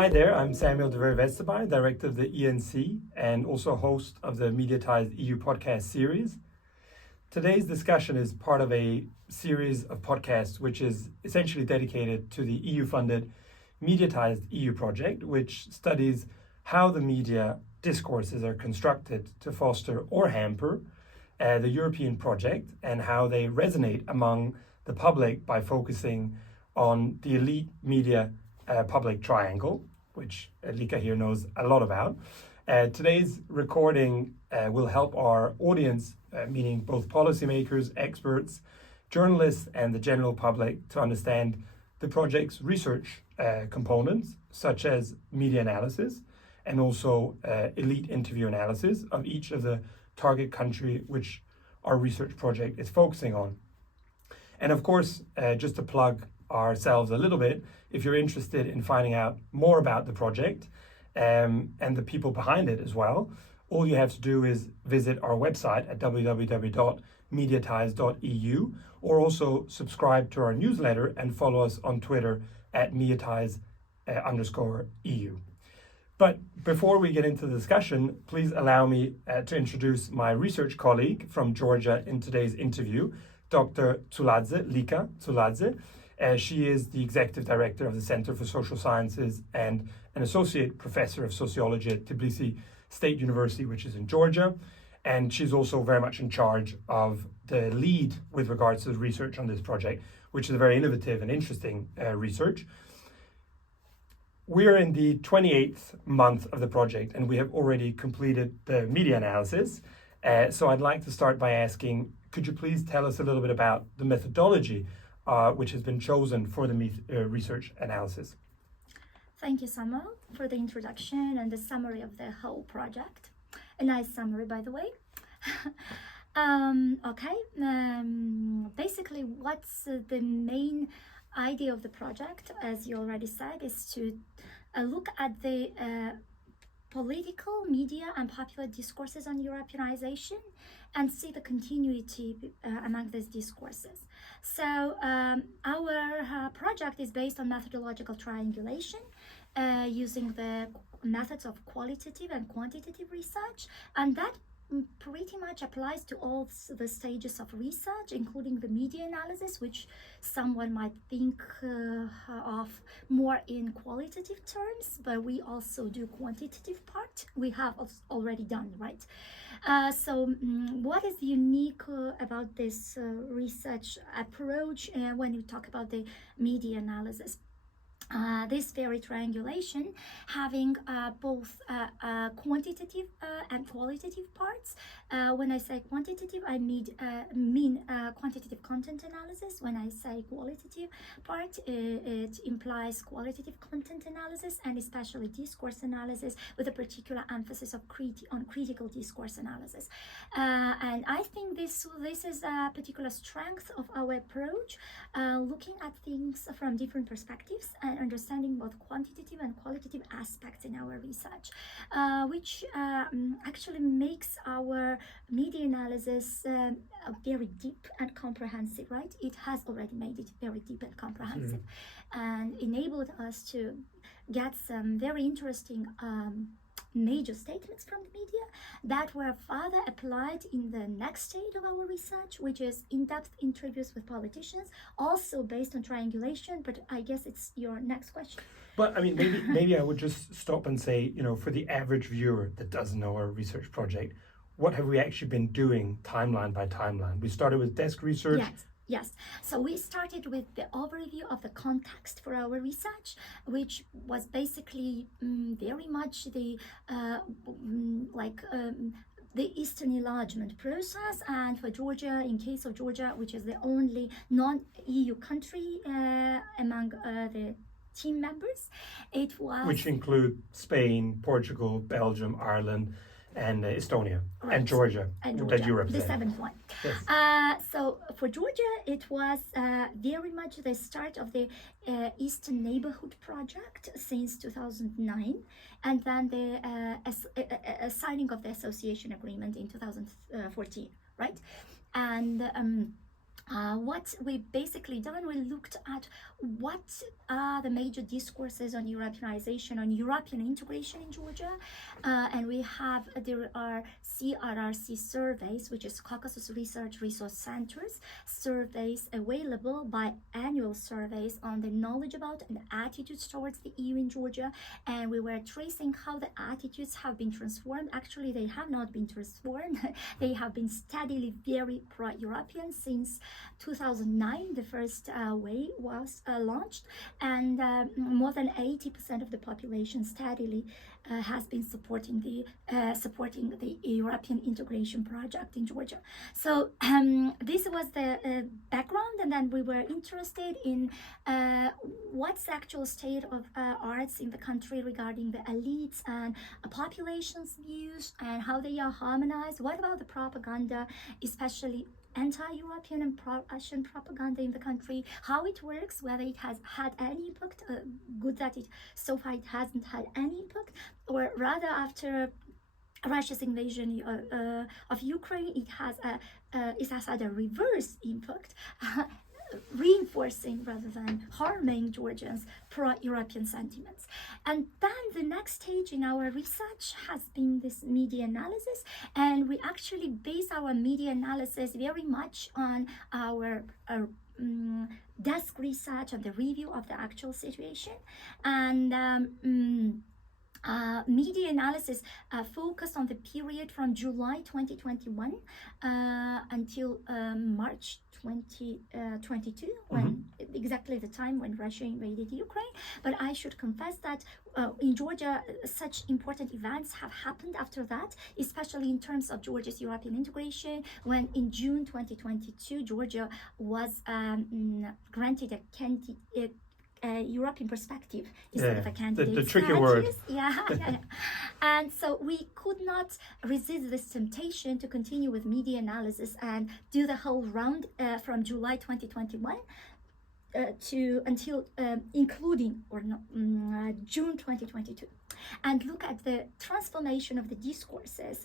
Hi there, I'm Samuel Doveri Vesterbye, Director of the ENC and also host of the MEDIATIZED EU podcast series. Today's discussion is part of a series of podcasts which is essentially dedicated to the EU-funded MEDIATIZED EU project, which studies how the media discourses are constructed to foster or hamper the European project and how they resonate among the public by focusing on the elite media public triangle, which Lika here knows a lot about. Today's recording will help our audience, meaning both policymakers, experts, journalists, and the general public, to understand the project's research components, such as media analysis and also elite interview analysis of each of the target country which our research project is focusing on. And of course, just to plug ourselves a little bit, if you're interested in finding out more about the project and the people behind it as well, all you have to do is visit our website at www.mediatize.eu, or also subscribe to our newsletter and follow us on Twitter at @mediatize_EU. But before we get into the discussion, please allow me to introduce my research colleague from Georgia in today's interview, Dr. Tsuladze, Lika Tsuladze. She is the Executive Director of the Center for Social Sciences and an Associate Professor of Sociology at Tbilisi State University, which is in Georgia. And she's also very much in charge of the lead with regards to the research on this project, which is a very innovative and interesting research. We're in the 28th month of the project, and we have already completed the media analysis. So I'd like to start by asking, could you please tell us a little bit about the methodology which has been chosen for the research analysis? Thank you, Samuel, for the introduction and the summary of the whole project. A nice summary, by the way. Basically, what's the main idea of the project, as you already said, is to look at the political, media, and popular discourses on Europeanization and see the continuity among these discourses. So our project is based on methodological triangulation using the methods of qualitative and quantitative research, and that pretty much applies to all the stages of research, including the media analysis, which someone might think of more in qualitative terms, but we also do quantitative part. We have already done, right? What is unique about this research approach when you talk about the media analysis? This very triangulation having both quantitative and qualitative parts. When I say quantitative, I mean quantitative content analysis. When I say qualitative part, it implies qualitative content analysis and especially discourse analysis with a particular emphasis on critical discourse analysis. And I think this is a particular strength of our approach, looking at things from different perspectives and understanding both quantitative and qualitative aspects in our research, which actually makes our media analysis very deep and comprehensive, right? It has already made it very deep and comprehensive and enabled us to get some very interesting major statements from the media that were further applied in the next stage of our research, which is in-depth interviews with politicians, also based on triangulation. But I guess it's your next question. But I mean, maybe I would just stop and say, for the average viewer that doesn't know our research project, what have we actually been doing timeline by timeline? We started with desk research. Yes. So we started with the overview of the context for our research, which was basically very much the Eastern enlargement process. And for Georgia, in case of Georgia, which is the only non-EU country among the team members, it was... Which include Spain, Portugal, Belgium, Ireland, and Estonia, right. and Georgia, that you represent. The seventh one. Yes. So for Georgia, it was very much the start of the Eastern Neighbourhood project since 2009, and then the signing of the association agreement in 2014, right? And what we basically done, we looked at what are the major discourses on Europeanization, on European integration in Georgia, and there are CRRC surveys, which is Caucasus Research Resource Centers surveys available, biannual surveys on the knowledge about and attitudes towards the EU in Georgia, and we were tracing how the attitudes have been transformed. Actually, they have not been transformed. They have been steadily very pro-European since 2009. The first wave was launched, and more than 80% of the population steadily has been supporting the European integration project in Georgia. So this was the background, and then we were interested in what's the actual state of arts in the country regarding the elites and population's views and how they are harmonized. What about the propaganda, especially anti-European and pro-Russian propaganda in the country, how it works, whether it has had any impact, good that it so far it hasn't had any impact, or rather after Russia's invasion of Ukraine, it has had a reverse impact, reinforcing rather than harming Georgians' pro-European sentiments. And then the next stage in our research has been this media analysis, and we actually base our media analysis very much on our desk research and the review of the actual situation. And media analysis focused on the period from July 2021 until March 2022, when exactly the time when Russia invaded Ukraine. But I should confess that in Georgia, such important events have happened after that, especially in terms of Georgia's European integration, when in June 2022, Georgia was granted a European perspective instead of a candidate the tricky status. word. Yeah. And so we could not resist this temptation to continue with media analysis and do the whole round from July 2021 until including June 2022, and look at the transformation of the discourses.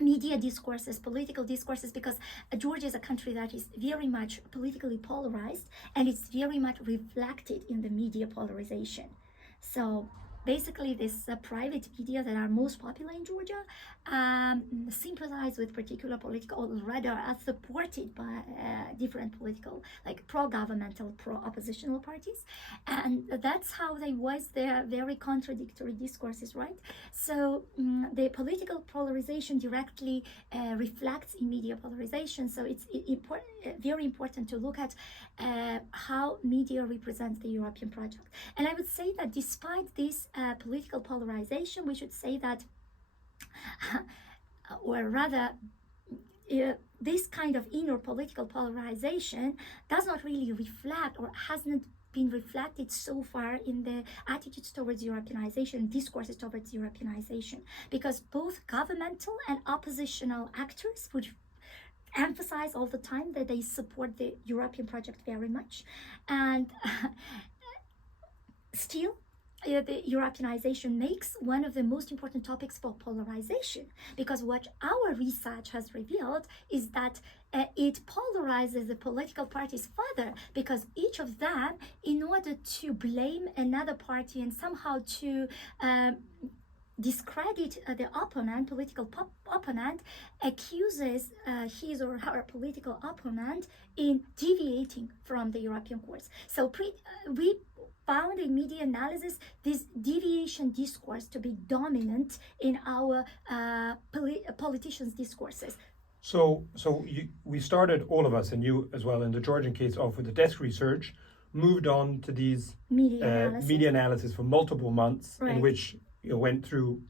Media discourses, political discourses, because Georgia is a country that is very much politically polarized, and it's very much reflected in the media polarization. So basically, this private media that are most popular in Georgia sympathize with particular political, or rather are supported by different political, like pro-governmental, pro-oppositional parties, and that's how they voice their very contradictory discourses, right? So the political polarization directly reflects in media polarization. So it's very important to look at how media represents the European project. And I would say that despite this political polarization, we should say that or rather this kind of inner political polarization does not really reflect, or hasn't been reflected so far in the attitudes towards Europeanization, discourses towards Europeanization, because both governmental and oppositional actors would emphasize all the time that they support the European project very much, and still the Europeanization makes one of the most important topics for polarization, because what our research has revealed is that it polarizes the political parties further, because each of them, in order to blame another party and somehow to discredit the opponent, political opponent, accuses his or her political opponent in deviating from the European course. So we found in media analysis this deviation discourse to be dominant in our politicians' discourses. So we started, all of us, and you as well, in the Georgian case, off with the desk research, moved on to these media analysis for multiple months, right, in which you went through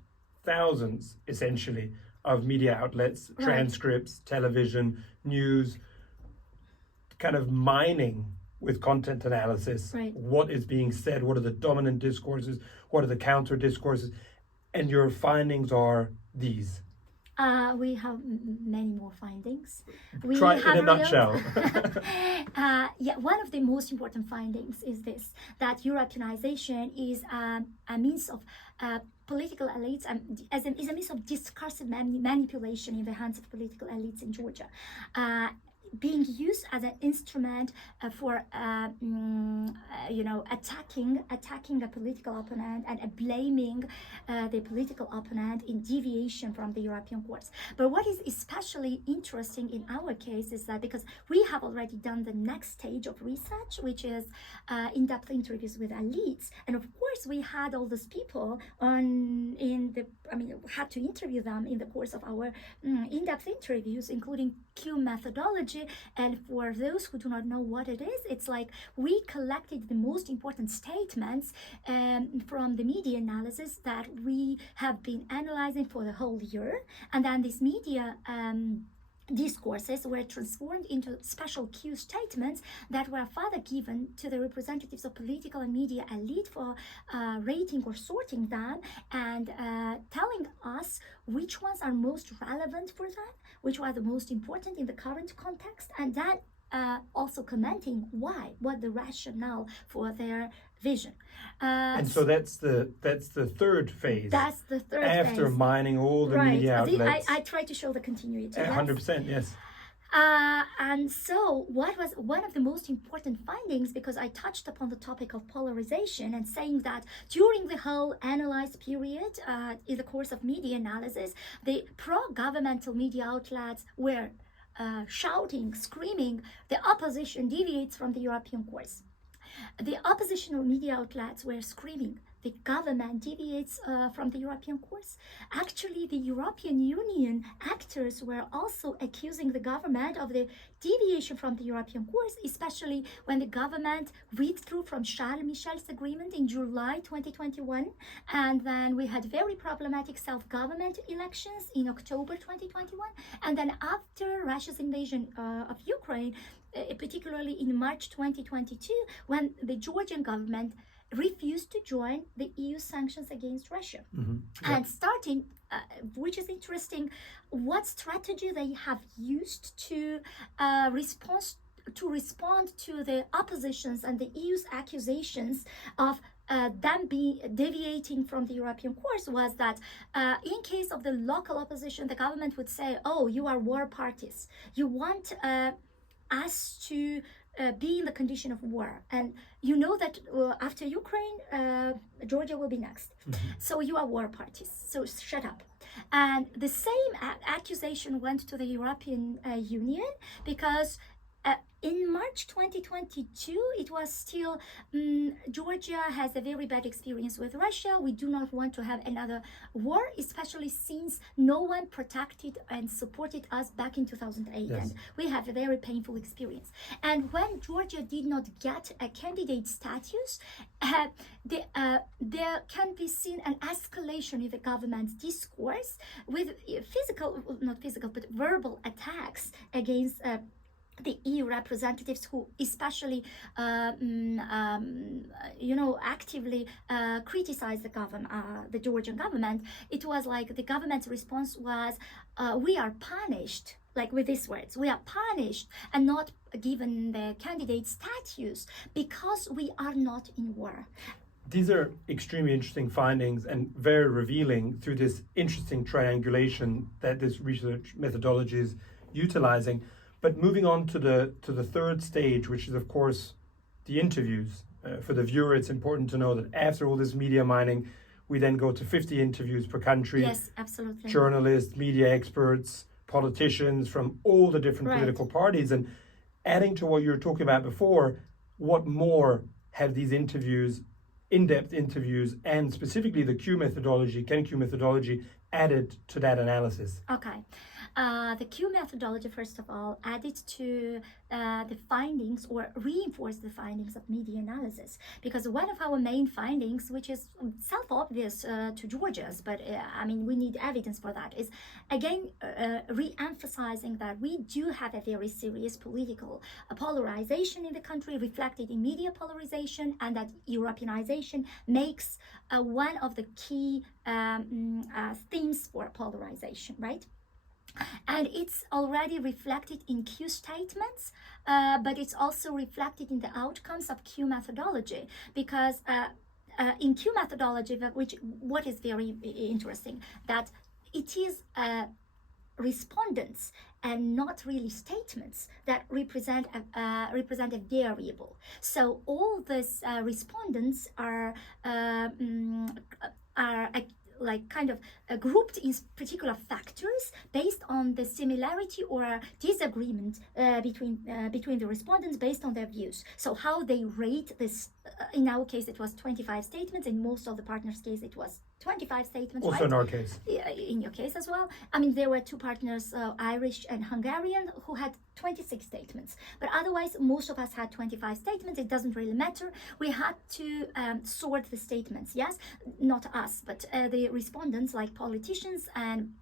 thousands, essentially, of media outlets, right, transcripts, television, news, kind of mining with content analysis, right, what is being said, what are the dominant discourses, what are the counter discourses, and your findings are these. We have many more findings. Try in a nutshell. One of the most important findings is this, that Europeanization is a means of political elites, is a means of discursive manipulation in the hands of political elites in Georgia. being used as an instrument for attacking a political opponent and blaming the political opponent in deviation from the European courts. But what is especially interesting in our case is that because we have already done the next stage of research, which is in-depth interviews with elites, and of course we had all these people had to interview them in the course of our in-depth interviews, including Q methodology. And for those who do not know what it is, it's like we collected the most important statements from the media analysis that we have been analyzing for the whole year, and then this media discourses were transformed into special Q statements that were further given to the representatives of political and media elite for rating or sorting them and telling us which ones are most relevant for them, which were the most important in the current context, and then also commenting what the rationale for their vision. And so that's the third phase. That's the third after phase. mining all the media outlets. I try to show the continuity. 100%, yes. And so what was one of the most important findings, because I touched upon the topic of polarization and saying that during the whole analyzed period in the course of media analysis, the pro-governmental media outlets were shouting, screaming, the opposition deviates from the European course. The oppositional media outlets were screaming, the government deviates from the European course. Actually, the European Union actors were also accusing the government of the deviation from the European course, especially when the government withdrew from Charles Michel's agreement in July 2021. And then we had very problematic self-government elections in October 2021. And then after Russia's invasion of Ukraine, particularly in March 2022, when the Georgian government refused to join the EU sanctions against Russia. Mm-hmm. Yep. And starting, which is interesting, what strategy they have used to respond to the oppositions and the EU's accusations of them deviating from the European course was that in case of the local opposition, the government would say, oh, you are war parties. You want us to be in the condition of war, and you know that after Ukraine, Georgia will be next. Mm-hmm. So you are war parties, so shut up. And the same accusation went to the European Union, because in March 2022, it was still, Georgia has a very bad experience with Russia. We do not want to have another war, especially since no one protected and supported us back in 2008. Yes. And we have a very painful experience. And when Georgia did not get a candidate status, there can be seen an escalation in the government's discourse with not physical, but verbal attacks against the EU representatives, who especially, actively criticized the Georgian government. It was like the government's response was, we are punished, like with these words, we are punished and not given the candidate status because we are not in war. These are extremely interesting findings and very revealing through this interesting triangulation that this research methodology is utilizing. But moving on to the third stage, which is, of course, the interviews. For the viewer, it's important to know that after all this media mining, we then go to 50 interviews per country. Yes, absolutely. Journalists, media experts, politicians from all the different political parties. And adding to what you were talking about before, what more have these interviews, in-depth interviews, and specifically the Q methodology, added to that analysis? Okay. The Q methodology, first of all, added to the findings or reinforced the findings of media analysis, because one of our main findings, which is self-obvious to Georgians, but we need evidence for that, is again re-emphasizing that we do have a very serious political polarization in the country, reflected in media polarization, and that Europeanization makes one of the key themes for polarization, right? And it's already reflected in Q statements, but it's also reflected in the outcomes of Q methodology, because in Q methodology, what is very interesting, that it is respondents and not really statements that represent a variable. So all these respondents are like kind of grouped in particular factors based on the similarity or disagreement between the respondents based on their views. So how they rate this, in our case it was 25 statements, in most of the partners' case it was 25 statements. Also right? in our case. In your case as well. I mean, there were two partners, Irish and Hungarian, who had 26 statements. But otherwise, most of us had 25 statements. It doesn't really matter. We had to sort the statements, yes? Not us, but the respondents, like politicians and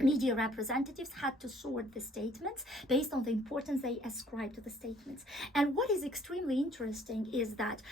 media representatives, had to sort the statements based on the importance they ascribe to the statements. And what is extremely interesting is that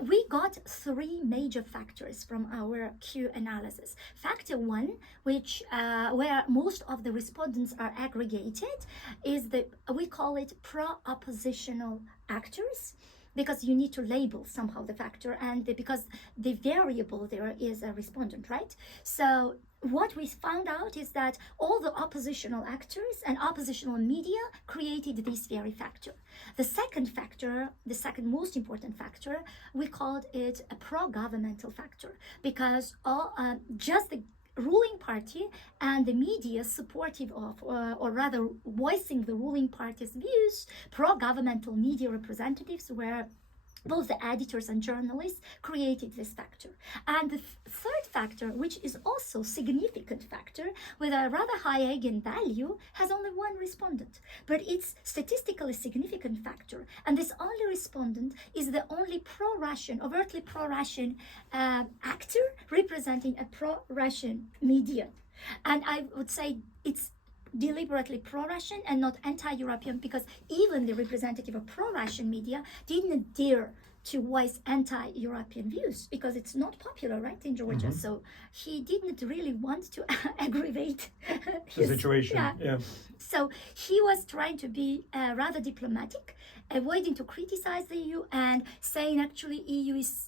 we got three major factors from our Q analysis. Factor one, which where most of the respondents are aggregated, is we call it pro-oppositional actors, because you need to label somehow the factor, and because the variable there is a respondent, right? So what we found out is that all the oppositional actors and oppositional media created this very factor. The second factor, the second most important factor, we called it a pro-governmental factor, because just the ruling party and the media supportive of, or rather voicing the ruling party's views, pro-governmental media representatives were both the editors and journalists, created this factor. And the third factor, which is also a significant factor with a rather high eigenvalue, has only one respondent, but it's statistically significant factor. And this only respondent is the only pro-Russian, overtly pro-Russian actor representing a pro-Russian media. And I would say it's deliberately pro-Russian and not anti-European, because even the representative of pro-Russian media didn't dare to voice anti-European views, because it's not popular, right, in Georgia. Mm-hmm. So he didn't really want to aggravate the situation. Yeah. So he was trying to be rather diplomatic, avoiding to criticize the EU and saying actually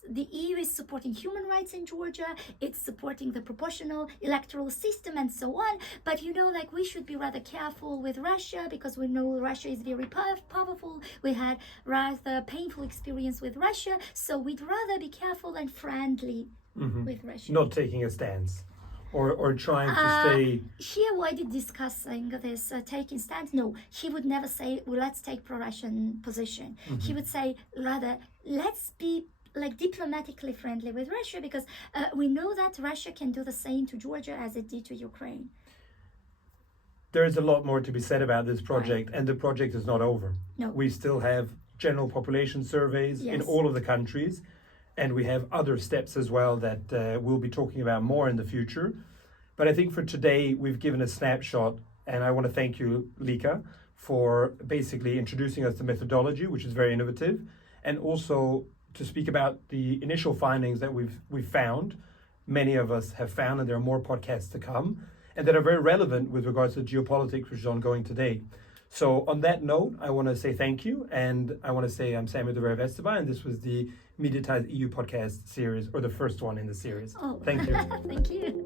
the EU is supporting human rights in Georgia, it's supporting the proportional electoral system and so on, but like we should be rather careful with Russia, because we know Russia is very powerful. We had rather painful experience with Russia, so we'd rather be careful and friendly with Russia. Not taking a stance. Or trying to stay... He avoided discussing this taking stance. No, he would never say, well, let's take pro-Russian position. Mm-hmm. He would say, rather, let's be diplomatically friendly with Russia, because we know that Russia can do the same to Georgia as it did to Ukraine. There is a lot more to be said about this project, right. And the project is not over. No. We still have general population surveys in all of the countries. And we have other steps as well that we'll be talking about more in the future. But I think for today, we've given a snapshot. And I want to thank you, Lika, for basically introducing us to methodology, which is very innovative. And also to speak about the initial findings that we've found. Many of us have found, and there are more podcasts to come, and that are very relevant with regards to geopolitics, which is ongoing today. So on that note, I want to say thank you. And I want to say I'm Doveri Vesterbye, and this was the MEDIATIZED EU podcast series, or the first one in the series. Oh. Thank you. Thank you.